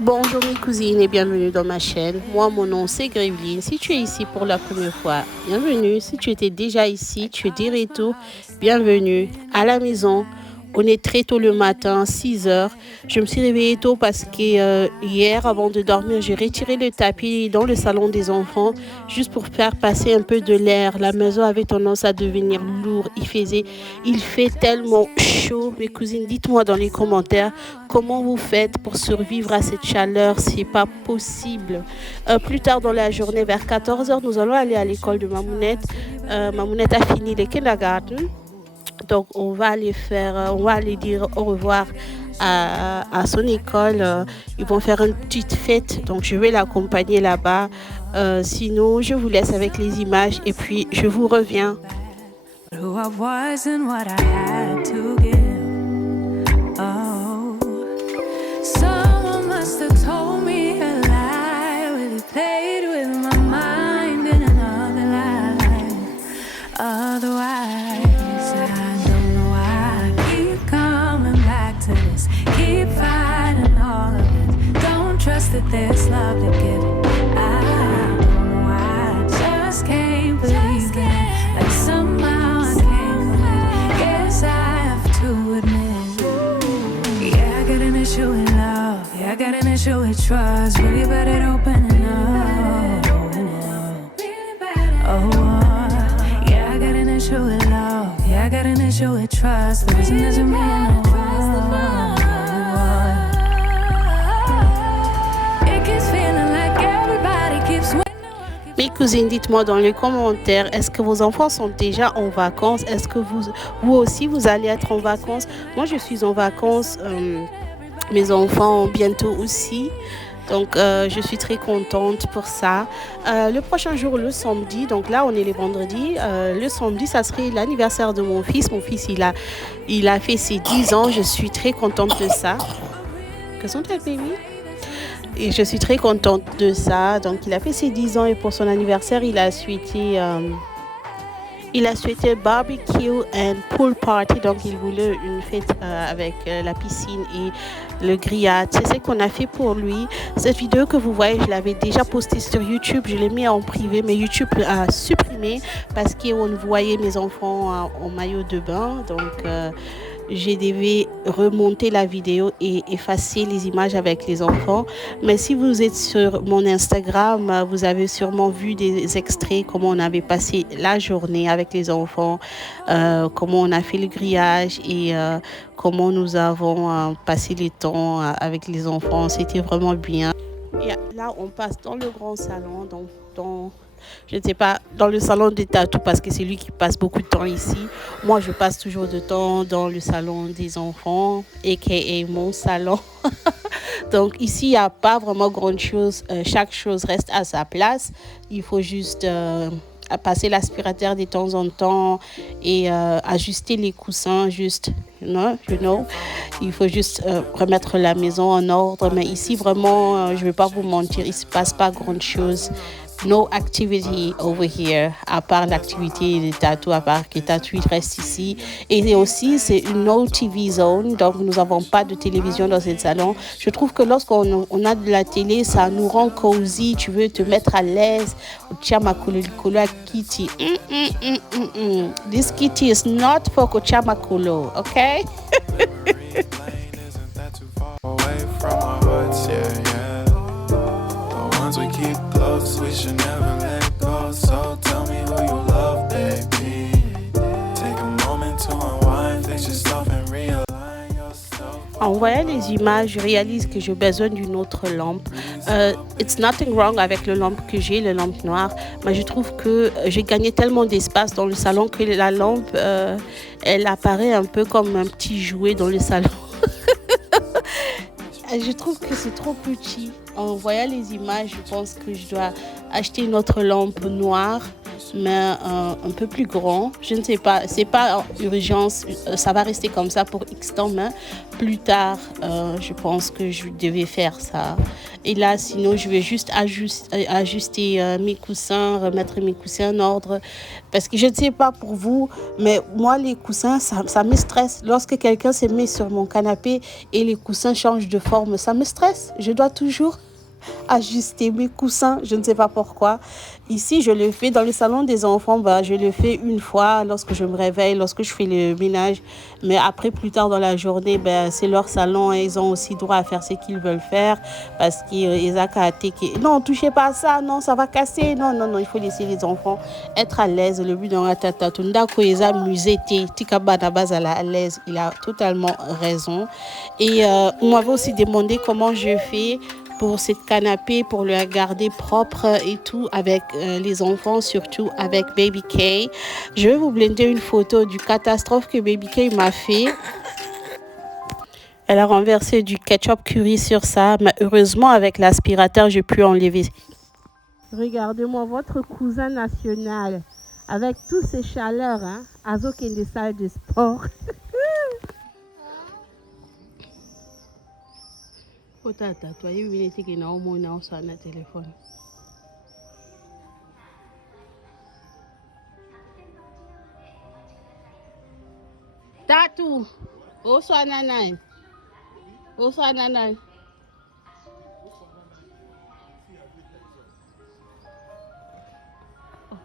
Bonjour mes cousines et bienvenue dans ma chaîne. Moi, mon nom c'est Graveline. Si tu es ici pour la première fois, bienvenue. Si tu étais déjà ici, tu es de retour, bienvenue à la maison. On est très tôt le matin, 6 heures. Je me suis réveillée tôt parce que hier, avant de dormir, j'ai retiré le tapis dans le salon des enfants juste pour faire passer un peu de l'air. La maison avait tendance à devenir lourde. Il fait tellement chaud. Mes cousines, dites-moi dans les commentaires comment vous faites pour survivre à cette chaleur. C'est pas possible. Plus tard dans la journée, vers 14 heures, nous allons aller à l'école de Mamounette. Mamounette a fini le kindergarten. Donc, on va aller dire au revoir à son école. Ils vont faire une petite fête. Donc, je vais l'accompagner là-bas. Sinon, je vous laisse avec les images et puis je vous reviens. Who I was and what I had to give. Oh, someone must have told me a lie. Really played with my mind in another life. Otherwise, I don't know why I keep coming back to this. Keep fighting all of it. Don't trust that there's love to give. I don't know why I just can't believe it. Like somehow I can't commit. Guess I have to admit. Yeah, I got an issue with love. Yeah, I got an issue with trust. Really bad at opening up. Oh, yeah, I got an issue with love. Yeah, I got an issue with trust. The reason doesn't mean I It keeps feeling like everybody keeps. Mes cousines, dites-moi dans les commentaires, est-ce que vos enfants sont déjà en vacances? Est-ce que vous aussi, vous allez être en vacances? Moi, je suis en vacances. Mes enfants bientôt aussi. Donc, je suis très contente pour ça. Le prochain jour, le samedi, donc là, on est les vendredis. Le samedi, ça serait l'anniversaire de mon fils. Mon fils, il a fait ses 10 ans. Je suis très contente de ça. Que sont-elles, baby? Et je suis très contente de ça. Donc, il a fait ses 10 ans et pour son anniversaire, il a souhaité barbecue and pool party. Donc, il voulait une fête avec la piscine et le grillade. C'est ce qu'on a fait pour lui. Cette vidéo que vous voyez, je l'avais déjà postée sur YouTube. Je l'ai mis en privé, mais YouTube a supprimé parce qu'on voyait mes enfants en maillot de bain. Donc, j'ai dû remonter la vidéo et effacer les images avec les enfants. Mais si vous êtes sur mon Instagram, vous avez sûrement vu des extraits, comment on avait passé la journée avec les enfants, comment on a fait le grillage et comment nous avons passé le temps avec les enfants. C'était vraiment bien. Et là, on passe dans le grand salon, je ne sais pas, dans le salon des tatous parce que c'est lui qui passe beaucoup de temps ici. Moi, je passe toujours de temps dans le salon des enfants, a.k.a. mon salon. Donc ici, il n'y a pas vraiment grand-chose. Chaque chose reste à sa place. Il faut juste passer l'aspirateur de temps en temps et ajuster les coussins juste. Il faut juste remettre la maison en ordre. Mais ici, vraiment, je ne vais pas vous mentir, il ne se passe pas grand-chose. No activity over here, à part l'activité des tatous, à part que les tatous restent ici. Et aussi, c'est une no TV zone, donc nous n'avons pas de télévision dans ce salon. Je trouve que lorsqu'on a de la télé, ça nous rend cozy, tu veux te mettre à l'aise. Chama kitty. This kitty is not for Kochama Kolo, okay? We keep close, we should never let go. So tell me who you love, baby. Take a moment to unwind, fix yourself and realign yourself. En voyant les images, je réalise que j'ai besoin d'une autre lampe. It's nothing wrong avec le lampe que j'ai, la lampe noire, mais je trouve que j'ai gagné tellement d'espace dans le salon que la lampe, elle apparaît un peu comme un petit jouet dans le salon. Je trouve que c'est trop petit. En voyant les images, je pense que je dois acheter une autre lampe noire mais un peu plus grand. Je ne sais pas, c'est pas en urgence, ça va rester comme ça pour X temps, mais plus tard, je pense que je devais faire ça. Et là, sinon, je vais juste ajuster mes coussins, remettre mes coussins en ordre. Parce que je ne sais pas pour vous, mais moi, les coussins, ça me stresse. Lorsque quelqu'un se met sur mon canapé et les coussins changent de forme, ça me stresse. Je dois toujours ajuster mes coussins, je ne sais pas pourquoi. Ici, je le fais dans le salon des enfants, je le fais une fois lorsque je me réveille, lorsque je fais le ménage. Mais après, plus tard dans la journée, c'est leur salon et ils ont aussi droit à faire ce qu'ils veulent faire parce qu'ils ont qu'à attaquer. Non, touchez pas à ça, non, ça va casser. Non, non, non, il faut laisser les enfants être à l'aise. Le but dans la tata, tout ils amusé, à l'aise. Il a totalement raison. Et on m'avait aussi demandé comment je fais pour cette canapé, pour le garder propre et tout avec les enfants, surtout avec Baby K. Je vais vous blender une photo du catastrophe que Baby K m'a fait. Elle a renversé du ketchup curry sur ça, mais heureusement avec l'aspirateur, j'ai pu enlever. Regardez-moi votre cousin national avec toutes ces chaleurs, hein, à aucune des salles de sport. Tata, toi, il y a une qui n'a au moins un téléphone. Tatou, où soit nanay? Où soit nanay?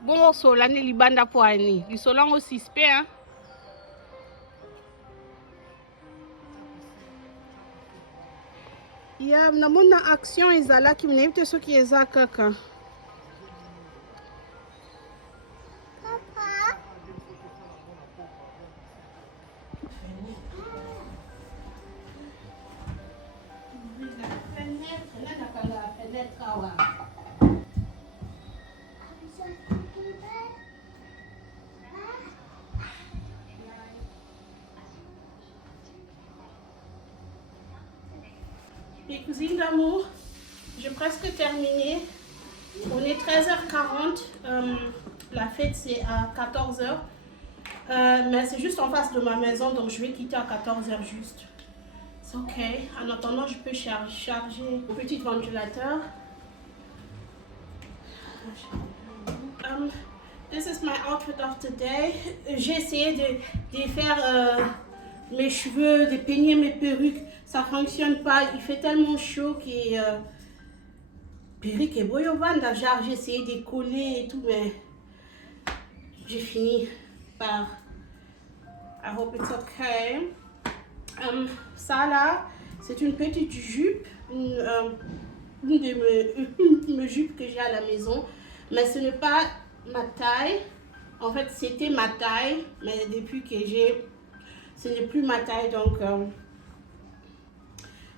Bon, sola ni libanda poani. Li solang aussi spé, hein? Ya, namuna action ezala ki mnebite soki eza kaka. Les cousines d'amour, j'ai presque terminé. On est 13h40. La fête c'est à 14h. Mais c'est juste en face de ma maison, donc je vais quitter à 14h juste. C'est ok. En attendant, je peux charger mon petit ventilateur. This is my outfit of today. J'ai essayé de faire mes cheveux, de peigner mes perruques. Ça ne fonctionne pas. Il fait tellement chaud que perruque et boyovanda. J'ai essayé de coller et tout, mais j'ai fini par. I hope it's okay. Ça là, c'est une petite jupe, une de mes jupes que j'ai à la maison, mais ce n'est pas ma taille. En fait, c'était ma taille, mais depuis que ce n'est plus ma taille, donc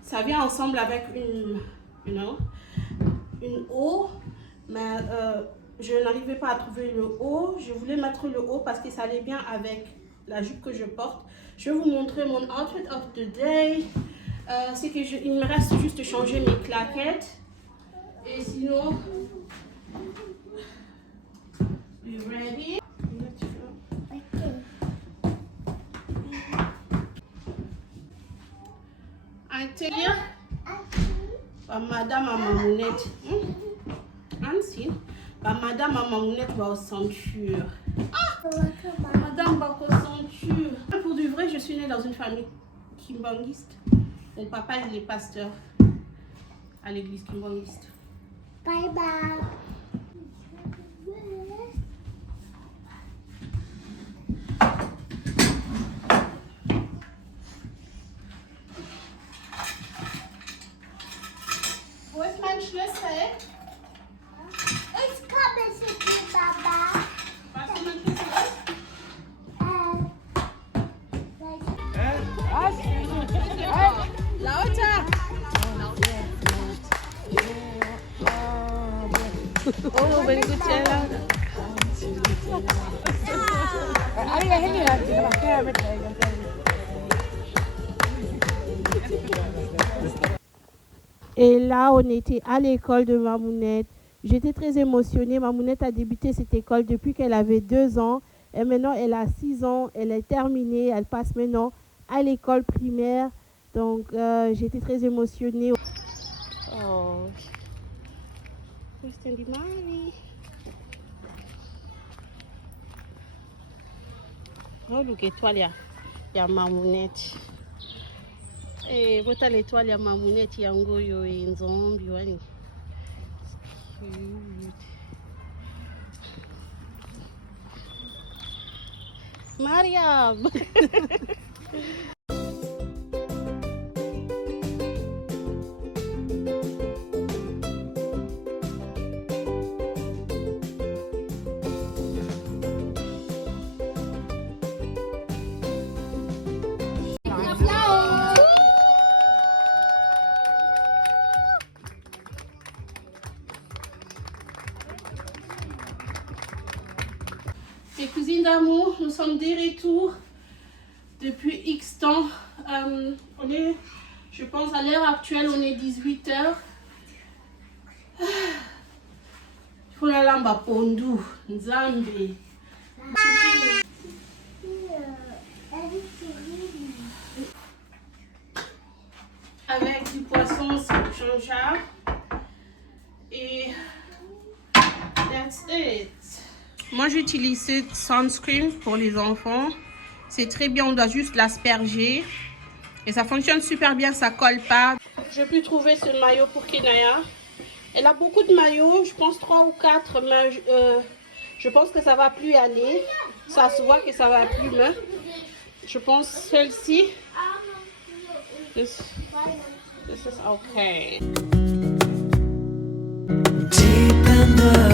ça vient ensemble avec une haut, mais je n'arrivais pas à trouver le haut. Je voulais mettre le haut parce que ça allait bien avec la jupe que je porte. Je vais vous montrer mon outfit of the day. C'est que il me reste juste de changer mes claquettes. Et sinon, you ready? I tell you, Madame Mamounette, Ansi, Madame Mamounette va aux ceintures. Madame va aux ceintures. Pour du vrai, je suis née dans une famille kimbanguiste. Mon papa, il est pasteur à l'église kimbanguiste. Bye bye. Wo ist mein Schlüssel? Ich komme zu dir, Papa. Was ist mein Schlüssel? Lauter! Oh, very good, Sheila. Et là, on était à l'école de Mamounette. J'étais très émotionnée. Mamounette a débuté cette école depuis qu'elle avait 2 ans. Et maintenant, elle a 6 ans. Elle est terminée. Elle passe maintenant à l'école primaire. Donc, j'étais très émotionnée. Oh, Christian Di Mari. Oh, look, étoile, il y a Mamounette. Eh, votre l'étoile, il y a Mamounette, il y a Ngoyo et Nzombi. Cute. Mariam. Mes cousines d'amour, nous sommes de retour depuis X temps. Je pense à l'heure actuelle, on est 18h. Il faut la lamba pondu, Nzambe. Avec du poisson changeable. Et that's it. Moi, j'utilise ce sunscreen pour les enfants. C'est très bien, on doit juste l'asperger. Et ça fonctionne super bien, ça colle pas. Je peux trouver ce maillot pour Kenaya. Elle a beaucoup de maillots, je pense 3 ou 4, mais je pense que ça va plus aller. Ça se voit que ça va plus, mais je pense celle-ci. This is okay. Deep in the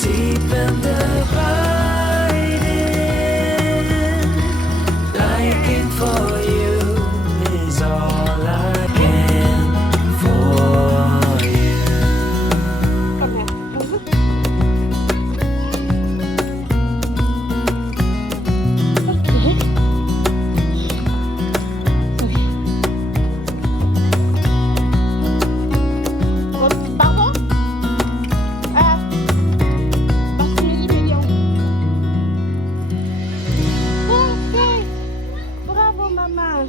deep in the biting, liking for you is all I can for you. Pardon? Bravo, maman.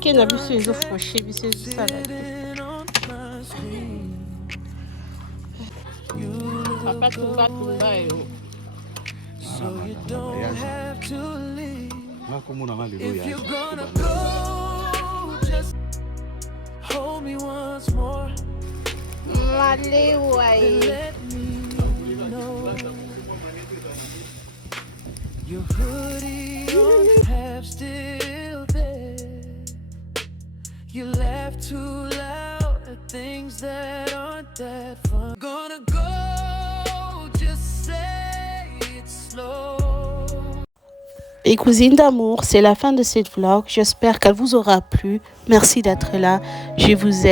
Quem a bicho is of course, bicho is salad. Papa tumba yo. So you don't have to leave. If you're If gonna go, just hold me once more. Malewai. Let me know your hoodie on half still there. You laugh too loud at things that aren't that fun. Gonna go, just say it slow. Et cousines d'amour, c'est la fin de cette vlog. J'espère qu'elle vous aura plu. Merci d'être là. Je vous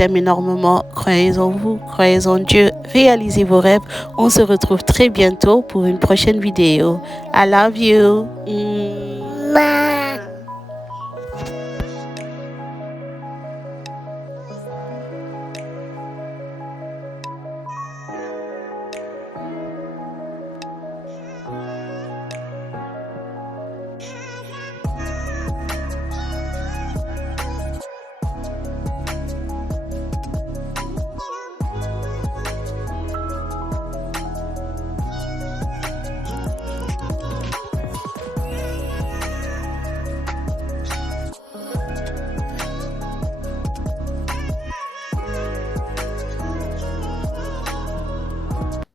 aime énormément. Croyez en vous, croyez en Dieu, réalisez vos rêves. On se retrouve très bientôt pour une prochaine vidéo. I love you.